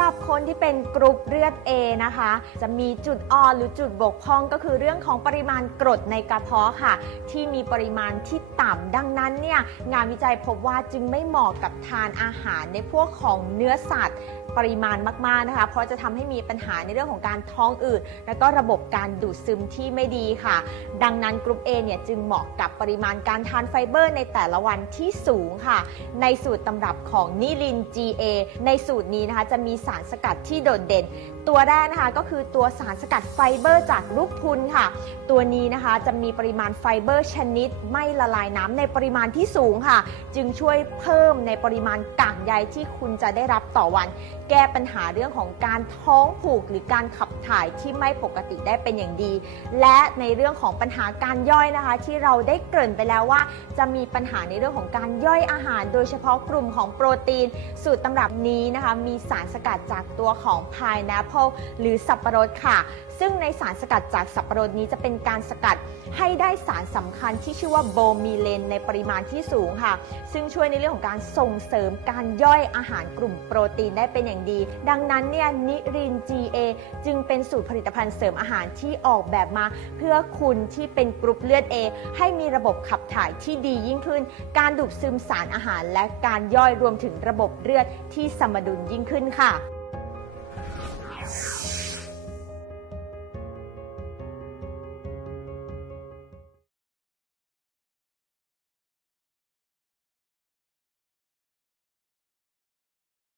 รับคนที่เป็นกรุ๊ปเลือด A นะคะ จะมีจุดอ่อนหรือจุดบกพร่องก็คือเรื่องของปริมาณกรดในกระเพาะค่ะ ที่มีปริมาณที่ต่ำดังนั้นเนี่ยงานวิจัยพบว่าจึงไม่เหมาะกับทานอาหารในพวกของเนื้อสัตว์ปริมาณมากๆนะคะ เพราะจะทำให้มีปัญหาในเรื่องของการท้องอืดและก็ระบบการดูดซึมที่ไม่ดีค่ะ ดังนั้นกรุ๊ป A เนี่ยจึงเหมาะกับปริมาณการทานไฟเบอร์ในแต่ละวันที่สูงค่ะ ในสูตรตำรับของนิลิน GA ในสูตรนี้นะคะจะมีสารสกัดที่โดดเด่น ตัวแรกนะคะก็คือตัวสารสกัดไฟเบอร์จากลูกพรุนค่ะ ตัวนี้นะคะจะมีปริมาณไฟเบอร์ชนิด ไม่ละลายน้ำในปริมาณที่สูงค่ะ จึงช่วยเพิ่มในปริมาณกากใยที่คุณจะได้รับต่อวัน แก้ปัญหาเรื่องของการท้องผูกหรือการขับถ่ายที่ไม่ปกติได้เป็นอย่างดี และในเรื่องของปัญหาการย่อยนะคะ ที่เราได้เกริ่นไปแล้วว่า จะมีปัญหาในเรื่องของการย่อยอาหาร โดยเฉพาะกลุ่มของโปรตีน สูตรตำรับนี้นะคะ มีสารสกัดจากตัวของพายแอปเปิลหรือสับปะรดค่ะ ซึ่งในสารสกัดจากสับปะรดนี้จะเป็นการสกัดให้ได้สารสำคัญที่ชื่อว่าโบมีเลนในปริมาณที่สูงค่ะ ซึ่งช่วยในเรื่องของการส่งเสริมการย่อยอาหารกลุ่มโปรตีนได้เป็นอย่างดี ดังนั้นเนี่ยนิริน GA จึงเป็นสูตรผลิตภัณฑ์เสริมอาหารที่ออกแบบมา เพื่อคุณที่เป็นกรุ๊ปเลือด A ให้มีระบบขับถ่ายที่ดียิ่งขึ้น การดูดซึมสารอาหาร และการย่อยรวมถึงระบบเลือดที่สมดุลยิ่งขึ้นค่ะ